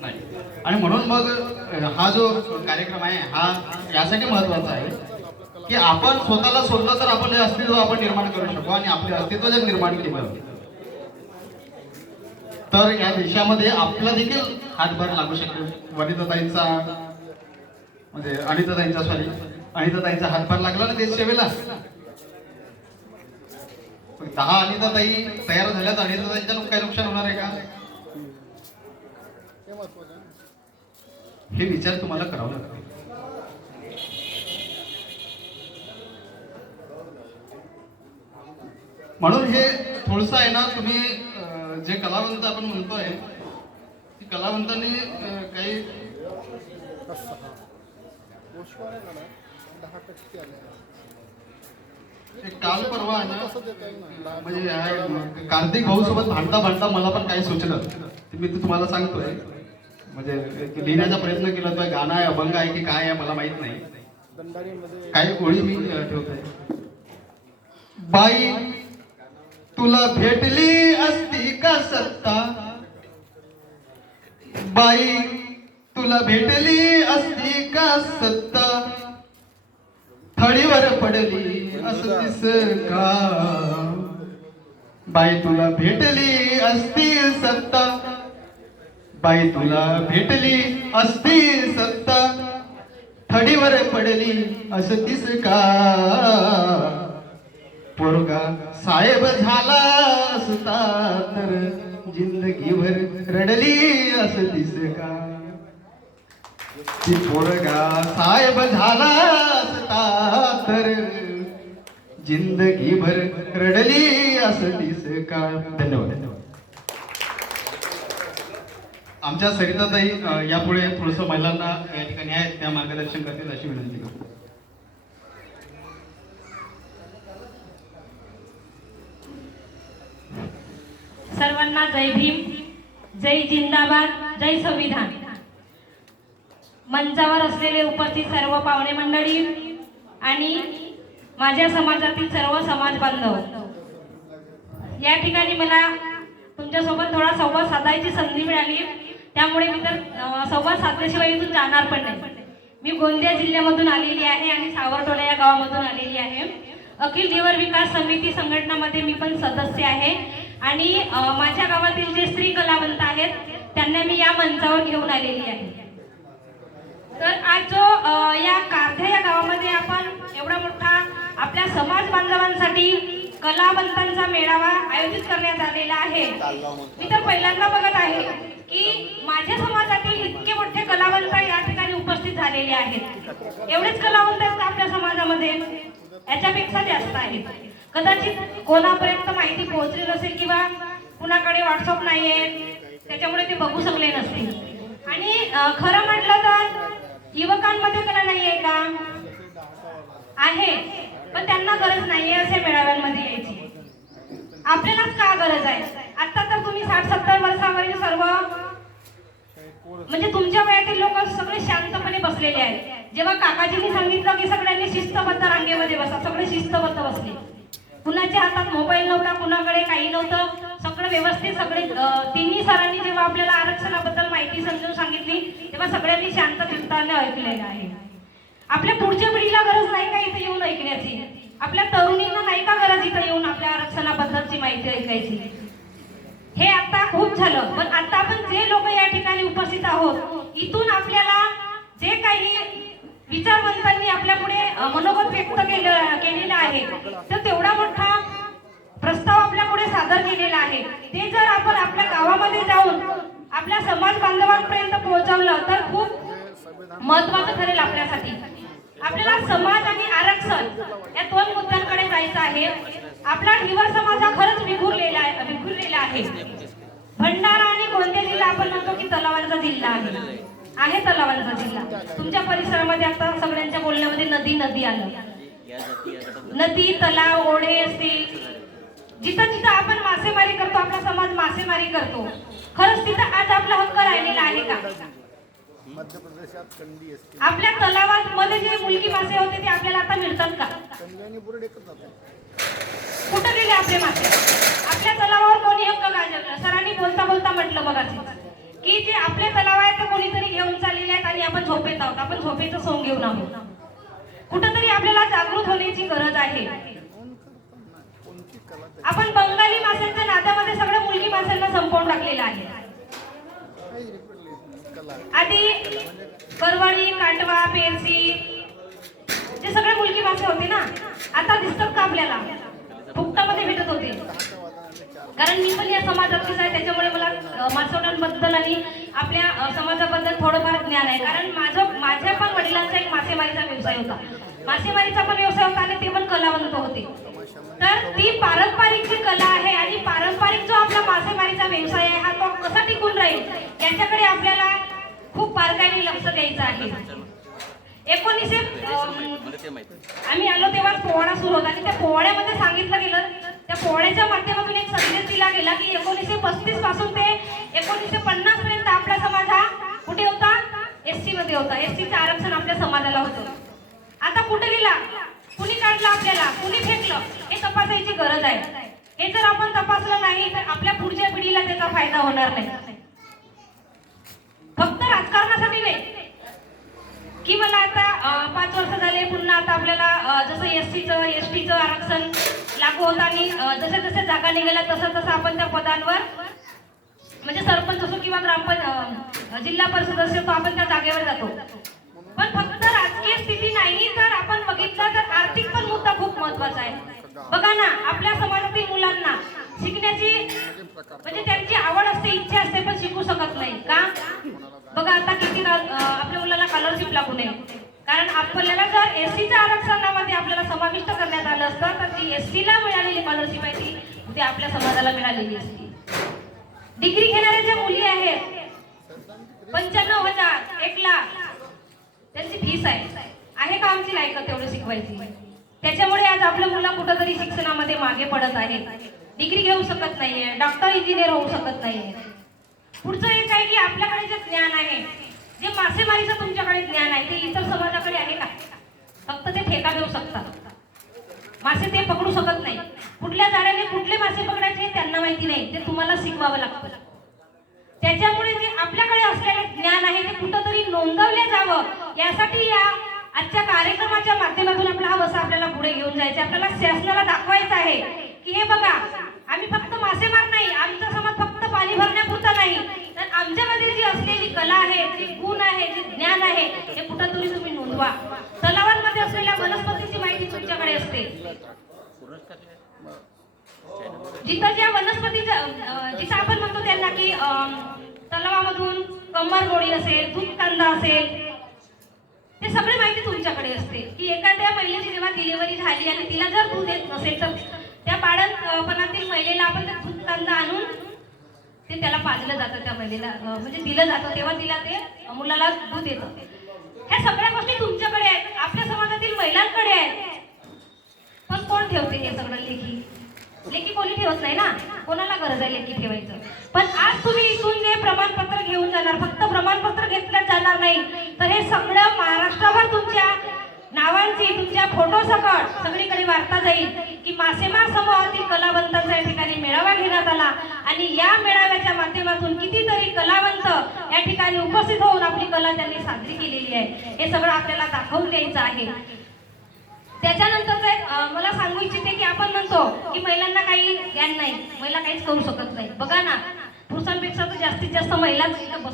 नाही. आणि म्हणून मग हा जो कार्यक्रम आहे हा यासाठी महत्वाचा आहे की आपण स्वतःला सोडलं तर आपलं अस्तित्व आपण निर्माण करू शकू, आणि आपले अस्तित्व जर निर्माण केलं तर या देशामध्ये आपला देखील हातभार लागू शकेल. वनिताताईंचा म्हणजे अनिताताईंचा हातभार लागला ना देश सेवेला. 10 अनिताताई तयार झाल्या तर अनिताताईंच्या काय नुकसान होणार आहे का? हे विचार तुम्हाला करावा लागेल. म्हणून हे थोडंसं आहे ना, तुम्ही जे कलावंत आपण म्हणतोय ती कलावंतांनी काही काल परवा ना म्हणजे कार्तिक भाऊ सोबत भांडता मला पण काही सुचलं ते मी तुम्हाला सांगतोय. म्हणजे लिहिण्याचा प्रयत्न केला तो गाणं आहे, अभंग आहे की काय आहे मला माहित नाही. काही गोळी मी ठेवतोय. बाई तुला भेटली असती का सत्ता, बाई तुला भेटली असती का सत्ता, थळीवर पडली असं दिस का. बाई तुला भेटली असती सत्ता, बाई तुला भेटली असती सत्ता, थडीवर पडली असं दिस का. पोरगा साहेब झाला असता तर जिंदगीभर रडली असं दिस का. ती पोरगा साहेब झाला असता तर जिंदगीभर रडली असं दिस का. धन्यवाद. आमच्या सरिताताई यापुढे थोडंसं महिलांना या ठिकाणी आहेत त्या मार्गदर्शन करतील अशी विनंती करतो. सर्वांना जय भीम, जय जिंदाबाद, जय संविधान. मंचावर असलेले उपस्थित सर्व पाहुणे मंडळी आणि माझ्या समाजातील सर्व समाज बांधव, या ठिकाणी मला तुमच्यासोबत थोडा संवाद साधायची संधी मिळाली. त्यामुळे मी तर संवाद साधल्याशिवाय इथून जाणार पण नाही. मी गोंदिया जिल्ह्यामधून आलेली आहे आणि सावरटोला या गावामधून आलेली आहे. अखिल धीवर विकास समिती संघटनामध्ये मी पण सदस्य आहे आणि माझ्या गावातील जे स्त्री कलावंत आहेत त्यांना मी या मंचावर घेऊन आलेली आहे. तर आज जो या कारध्या या गावामध्ये आपण एवढा मोठा आपल्या समाज बांधवांसाठी कलावंतांचा मेळावा आयोजित करण्यात आलेला आहे. मी तर पहिल्यांदा बघत आहे की माझ्या समाजातील इतके मोठे कलावंत या ठिकाणी उपस्थित झालेले आहेत. एवढेच कलावंत आहेत आपल्या समाजामध्ये, याच्यापेक्षा जास्त आहेत. कदाचित कोणापर्यंत माहिती पोहोचली नसेल किंवा कुणाकडे व्हॉट्सअप नाही आहे त्याच्यामुळे ते बघू शकले नसतील. आणि खरं म्हटलं तर युवकांमध्ये कला नाही आहे का? आहे, पण त्यांना गरज नाहीये असे मेळाव्यांमध्ये यायची. आपल्यालाच का गरज आहे? आता तर तुम्ही 60-70 वर्षावरील सर्व म्हणजे तुमच्या वयातील लोक सगळे शांतपणे बसलेले आहेत. जेव्हा काकाजींनी सांगितलं की सगळ्यांनी शिस्तबद्ध रांगेमध्ये बसा, सगळे शिस्तबद्ध बसले. कुणाच्या हातात मोबाईल नव्हता, कुणाकडे काही नव्हतं, सगळं व्यवस्थित. सगळे तिन्ही सरांनी जेव्हा आपल्याला आरक्षणाबद्दल माहिती समजून सांगितली तेव्हा सगळ्यांनी शांत चित्ताने ऐकलेलं आहे. आपल्या पुढच्या पिढीला गरज नाही का इथे येऊन ऐकण्याची? आपल्या तरुणींना नाही का गरज इथे येऊन आपल्या आरक्षणाबद्दलची माहिती ऐकायची? हे आता खूप झालं. पण आता आपण जे लोक या ठिकाणी उपस्थित आहोत, इथून आपल्याला जे काही विचारवंतांनी आपल्या पुढे मनोगत व्यक्त केलेलं आहे तर तेवढा मोठा प्रस्ताव आपल्या पुढे सादर केलेला आहे. ते जर आपण आपल्या गावामध्ये जाऊन आपल्या समाज बांधवांपर्यंत पोहोचवलं तर खूप महत्वाचं ठरेल आपल्यासाठी. आपल्याला समाज आणि आरक्षण या दोन मुद्द्यांकडे जायचं आहे. आपला धीवर समाज हा खरंच विखुरलेला आहे. भंडारा आणि गोंदिया जिल्हा आपण म्हणतो की तलावांचा जिल्हा आहे तलावांचा जिल्हा. तुमच्या परिसरामध्ये आता सगळ्यांच्या बोलण्यामध्ये नदी आलं. नदी, तलाव, ओढे असतील, जिथं जिथं आपण मासेमारी करतो, आपला समाज मासेमारी करतो, खरंच तिथं आज आपला हक्क राहिलेला आहे का? मध्य प्रदेशात कंडी असते. आपल्या तलावात मध्ये जे मुलगी मासे होते ते आपल्याला आता मिळतात का? कुठं गेले आपले मासे? आपल्या तलावावर कोणी हक्क गाजवला? सरांनी बोलता म्हटलं बघा की की जे आपले तलाव आहे ते कोणीतरी घेऊन चाललेले आहेत आणि आपण झोपेत आहोत, आपण झोपेचं सोंग घेऊन आहोत. कुठंतरी आपल्याला जागृत होण्याची गरज आहे. कोणती कला ते आपण बंगाली माशांच्या नात्यामध्ये सगळ्या मुलगी माशांना संपवून टाकलेलं आहे. काही रिपीट कला आधी करवडी, काटवा, पेरसी जे सगळे मुलगी मासे होते ना, आता दिसतात का आपल्याला? फुकटामध्ये भेटत होते. कारण मी पण या समाजातलीच आहे, त्याच्यामुळे मला मासोड्यांबद्दल आणि आपल्या समाजाबद्दल थोडंफार ज्ञान आहे. कारण माझ्या पण वडिलांचा एक मासेमारीचा व्यवसाय होता. मासेमारीचा पण व्यवसाय होता आणि ते पण कलावंत होते. तर ती पारंपरिक जी कला आहे आणि पारंपरिक जो आपला मासेमारीचा व्यवसाय आहे हा तो कसा टिकून राहील याच्याकडे आपल्याला खूप बारकाईने लक्ष द्यायचं आहे. 1900 आम्ही आलो तेव्हा पोवाडा सुरू होता आणि त्या पोवाड्यामध्ये सांगितलं गेलं, त्या पोवाड्याच्या माध्यमातून एक संदेश दिला गेला की 1935 पासून ते 1950 पर्यंत आपला समाज हा कुठे होता? एसटी मध्ये होता. एसटीचं आरक्षण आपल्या समाजाला होतं. आता कुठे गेला? कुणी काढलं आपल्याला? कुणी फेकलं? हे तपासायची गरज आहे. हे जर आपण तपासलं नाही तर आपल्या पुढच्या पिढीला त्याचा फायदा होणार नाही. फक्त राजकारणासाठी नाही की मला आता 5 वर्ष झाले पुन्हा आता आपल्याला जसं एसटीचं आरक्षण लागू होतं आणि जसे जसे जागा निघाल्या तसं तसं आपण त्या पदांवर म्हणजे सरपंच असो किंवा जिल्हा परिषद असो तो आपण त्या जागेवर जातो. पण फक्त राजकीय स्थिती नाही तर आपण बघितलं तर आर्थिक पण मुद्दा खूप महत्वाचा आहे. बघा ना, आपल्या समाजातील मुलांना शिकण्याची म्हणजे त्यांची आवड असते, इच्छा असते, पण शिकू शकत नाही का? बघा आता किती आपल्या मुलाला स्कॉलरशिप लागू नये. कारण आपल्याला जर एससीच्या आरक्षणामध्ये आपल्याला समाविष्ट करण्यात आलं असतं तर ती एससीला मिळालेली स्कॉलरशिप आहे ती आपल्या समाजाला मिळालेली असती. डिग्री घेणाऱ्या ज्या मुली आहेत 95,000, 1,00,000 त्यांची फीस आहे का आमची लायक तेवढं शिकवायची? त्याच्यामुळे आज आपलं मुलं कुठंतरी शिक्षणामध्ये मागे पडत आहे. डिग्री घेऊ शकत नाहीये, डॉक्टर इंजिनियर होऊ शकत नाहीये. पुढचं एक आहे की आपल्याकडे जे ज्ञान आहे, जे मासेमारीचं तुमच्याकडे ज्ञान आहे ते इतर समाजाकडे आहे का? फक्त ते ठेका घेऊ शकतात. मासे ते पकडू शकत नाही. कुठल्या जाळ्याने कुठले मासे पकडायचे हे त्यांना माहिती नाही, ते तुम्हाला शिकवावं लागतं. त्याच्यामुळे जे आपल्याकडे असलेले ज्ञान आहे ते कुठंतरी नोंदवले जावं यासाठी या आजच्या कार्यक्रमाच्या माध्यमातून आपला हा वसा आपल्याला पुढे घेऊन जायचा. आपल्याला शासनाला दाखवायचं आहे की हे बघा, आम्ही फक्त मासेमार नाही, आमचा समाज फक्त पाणी भरण्यापुरता नाही, तर आमच्यामध्ये जी असलेली कला आहे, जे गुण आहे, जे ज्ञान आहे हे कुठंतरी तुम्ही नोंदवा. तलावांमध्ये असलेल्या वनस्पतीची माहिती तुमच्याकडे असते. जिथं ज्या वनस्पतीच्या जिथं आपण म्हणतो त्यांना की तलावामधून कमरगोळी असेल, दूध कांदा असेल, ते सगळी माहिती तुमच्याकडे असते. की एखाद्या महिलेची जेव्हा डिलिव्हरी झाली आणि तिला जर दूध येत नसेल तर त्या बाळंतपणातील महिलेला आपण ते दूध कांदा आणून ते त्याला पाजलं जातं, त्या महिलेला म्हणजे दिलं जातं, तेव्हा तिला ते मुलाला दूध येतं. ह्या सगळ्या गोष्टी तुमच्याकडे आहेत, आपल्या समाजातील महिलांकडे आहेत. पण कोण ठेवते हे सगळं? लेखी कोणी ठेवत नाही ना. कोणाला गरज आहे लेखी ठेवायचं? पण आज तुम्ही इथून जे प्रमाणपत्र घेऊन जाणार, फक्त प्रमाणपत्र घेतलं जाणार नाही तर हे सगळं महाराष्ट्रभर तुमच्या नावांची, तुमच्या फोटो सकट सगळीकडे वार्ता जाईल की मासेमार समूहातील कलावंतांचा या ठिकाणी मेळावा घेण्यात आला आणि या मेळाव्याच्या माध्यमातून कितीतरी कलावंत या ठिकाणी उपस्थित होऊन आपली कला त्यांनी साजरी केलेली आहे. हे सगळं आपल्याला दाखवून द्यायचं आहे. त्याच्यानंतर मला सांगू इच्छिते की आपण म्हणतो की महिलांना काही ज्ञान नाही, महिला काहीच करू शकत नाही. बघा ना, पुरुषांपेक्षा तर जास्तीत जास्त महिलाच